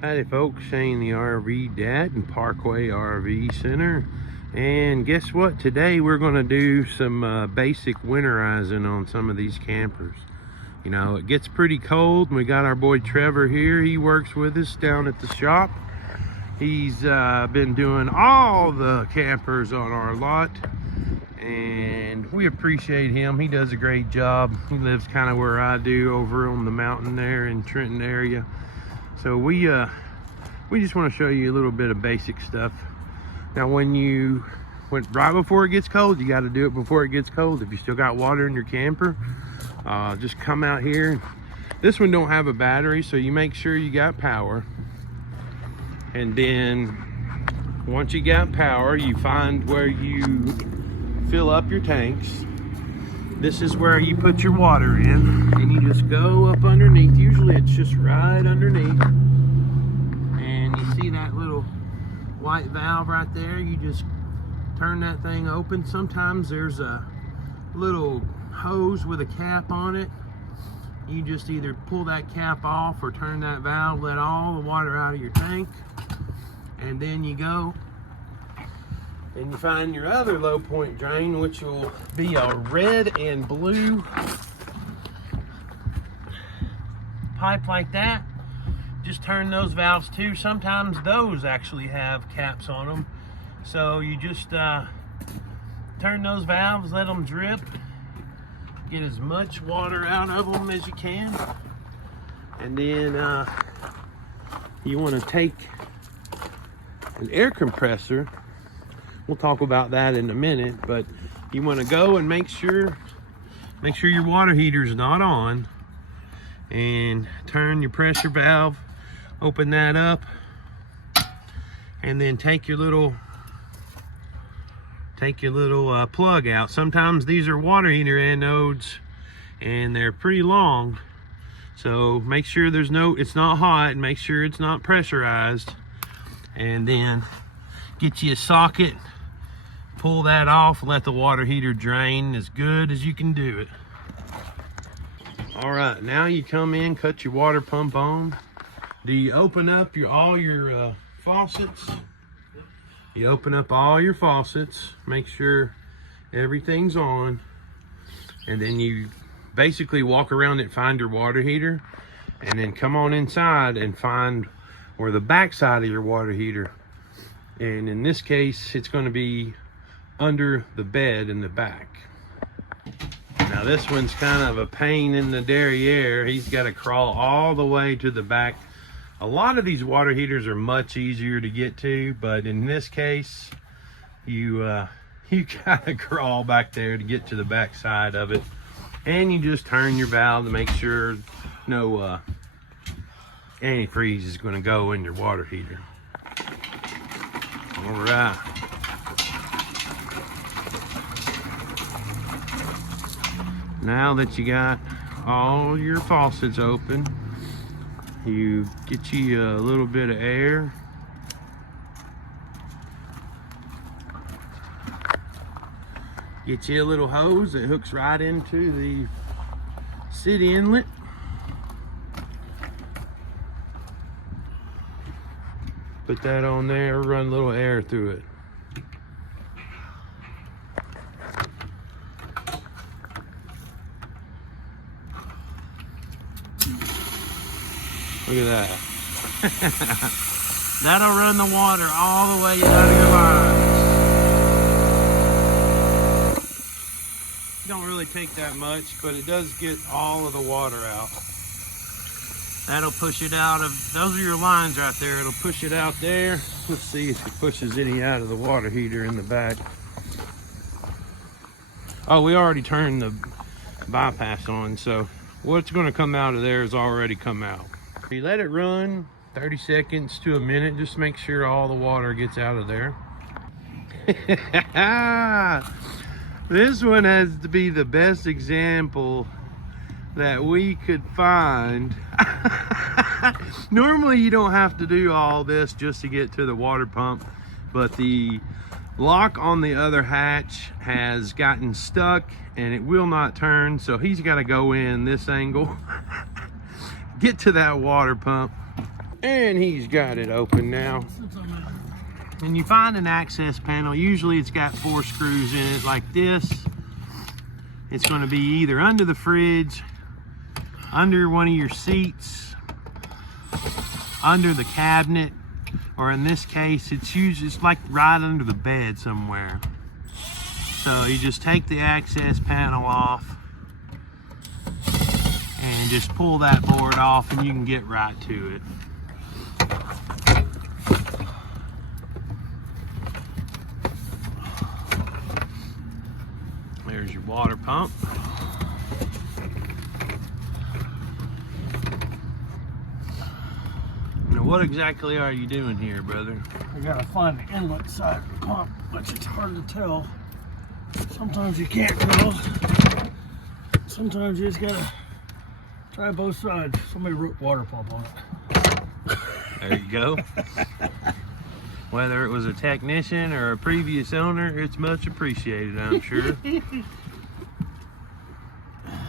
Howdy folks, Shane the RV Dad in Parkway RV Center. And guess what? Today we're going to do some basic winterizing on some of these campers. You know, it gets pretty cold and we got our boy Trevor here. He works with us down at the shop. He's been doing all the campers on our lot and we appreciate him. He does a great job. He lives kind of where I do, over on the mountain there in Trenton area. So we just want to show you a little bit of basic stuff. Now right before it gets cold, you got to do it before it gets cold. If you still got water in your camper, just come out here. This one don't have a battery, so you make sure you got power. And then once you got power, you find where you fill up your tanks. This is where you put your water in, and you just go up underneath. Usually it's just right underneath. And you see that little white valve right there? You just turn that thing open. Sometimes there's a little hose with a cap on it. You just either pull that cap off or turn that valve, let all the water out of your tank. And then you go and you find your other low point drain, which will be a red and blue pipe like that. Just turn those valves too. Sometimes those actually have caps on them. So you just turn those valves, let them drip, get as much water out of them as you can. And then you want to take an air compressor. We'll talk about that in a minute, but you want to go and make sure your water heater is not on, and turn your pressure valve, open that up, and then take your little plug out. Sometimes these are water heater anodes and they're pretty long, so make sure it's not hot, and make sure it's not pressurized. And then get you a socket, pull that off, let the water heater drain as good as you can do it. All right, now you come in, cut your water pump on. Do you open up all your faucets? You open up all your faucets, make sure everything's on, and then you basically walk around it, find your water heater, and then come on inside and find where the back side of your water heater. And in this case, it's going to be under the bed in the back. Now this one's kind of a pain in the derriere. He's got to crawl all the way to the back. A lot of these water heaters are much easier to get to, but in this case, you gotta crawl back there to get to the back side of it. And you just turn your valve to make sure no antifreeze is going to go in your water heater. All right. Now that you got all your faucets open, you get you a little bit of air. Get you a little hose that hooks right into the city inlet. Put that on there, run a little air through it. Look at that. That'll run the water all the way out of your lines. Don't really take that much, but it does get all of the water out. That'll push it out of, those are your lines right there. It'll push it out there. Let's see if it pushes any out of the water heater in the back. Oh, we already turned the bypass on, so what's going to come out of there has already come out. You let it run 30 seconds to a minute, just make sure all the water gets out of there. This one has to be the best example that we could find. Normally you don't have to do all this just to get to the water pump, but the lock on the other hatch has gotten stuck and it will not turn, so he's got to go in this angle, get to that water pump, And he's got it open now. And you find an access panel. Usually it's got 4 screws in it like this. It's going to be either under the fridge, under one of your seats, under the cabinet, or in this case, it's like right under the bed somewhere. So you just take the access panel off and just pull that board off and you can get right to it. There's your water pump. Now what exactly are you doing here, brother? I gotta find the inlet side of the pump, which it's hard to tell. Sometimes you can't tell. Sometimes you just gotta try both sides. Somebody wrote water pump on it. There you go. Whether it was a technician or a previous owner, it's much appreciated, I'm sure.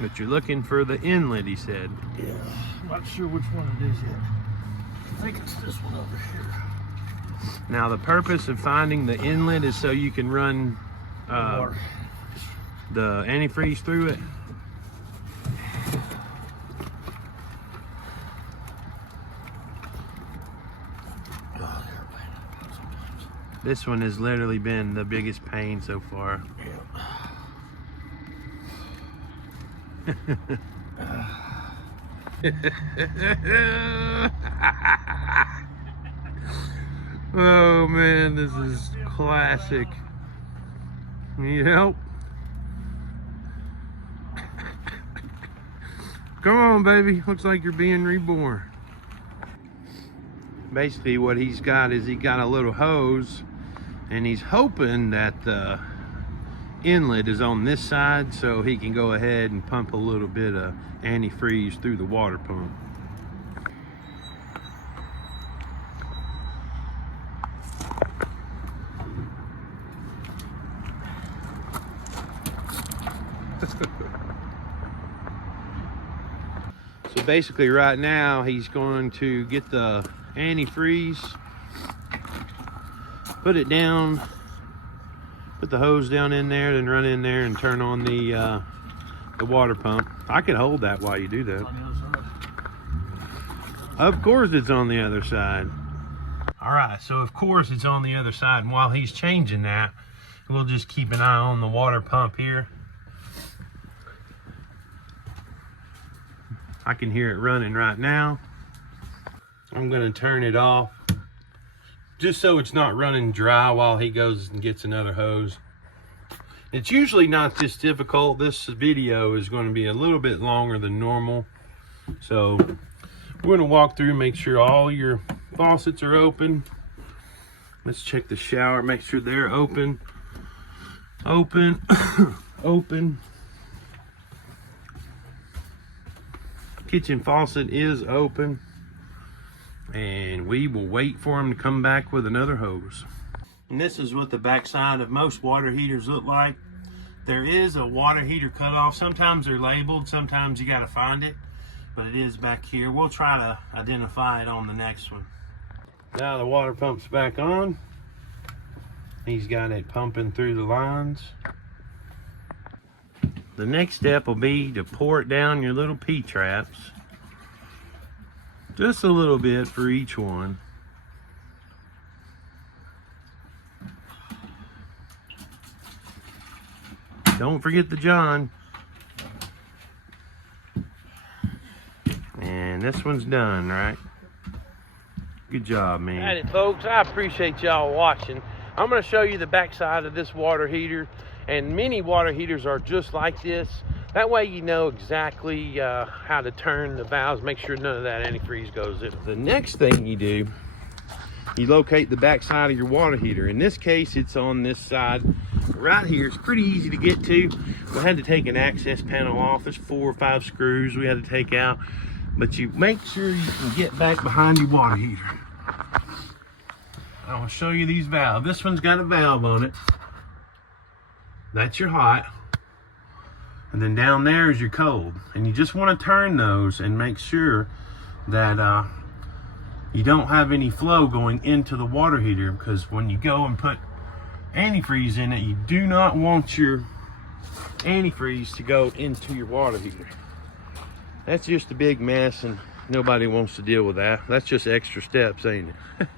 But you're looking for the inlet, he said. Yeah, I'm not sure which one it is yet. I think it's this one over here. Now the purpose of finding the inlet is so you can run the antifreeze through it. This one has literally been the biggest pain so far. Oh man, this is classic. Need help? Come on, baby. Looks like you're being reborn. Basically what he's got is he got a little hose and he's hoping that the inlet is on this side so he can go ahead and pump a little bit of antifreeze through the water pump. So basically right now he's going to get the antifreeze, put it down, put the hose down in there, then run in there and turn on the water pump. I can hold that while you do that. Of course it's on the other side. All right, so of course it's on the other side, and while he's changing that, we'll just keep an eye on the water pump here. I can hear it running right now. I'm gonna turn it off just so it's not running dry while he goes and gets another hose. It's usually not this difficult. This video is going to be a little bit longer than normal. So we're gonna walk through and make sure all your faucets are open. Let's check the shower, make sure they're open. Open, open. Kitchen faucet is open. And we will wait for him to come back with another hose. And this is what the backside of most water heaters look like. There is a water heater cutoff. Sometimes they're labeled, sometimes you gotta find it, but it is back here. We'll try to identify it on the next one. Now the water pump's back on. He's got it pumping through the lines. The next step will be to pour it down your little P-traps. Just a little bit for each one. Don't forget the John. And this one's done, right? Good job, man. All right, folks, I appreciate y'all watching. I'm going to show you the backside of this water heater, and many water heaters are just like this. That way you know exactly how to turn the valves, make sure none of that antifreeze goes in. The next thing you do, you locate the back side of your water heater. In this case, it's on this side right here. It's pretty easy to get to. We had to take an access panel off. There's 4 or 5 screws we had to take out. But you make sure you can get back behind your water heater. I'll show you these valves. This one's got a valve on it. That's your hot. And then down there is your cold. And you just want to turn those and make sure that you don't have any flow going into the water heater, because when you go and put antifreeze in it, you do not want your antifreeze to go into your water heater. That's just a big mess, and nobody wants to deal with that. That's just extra steps, ain't it?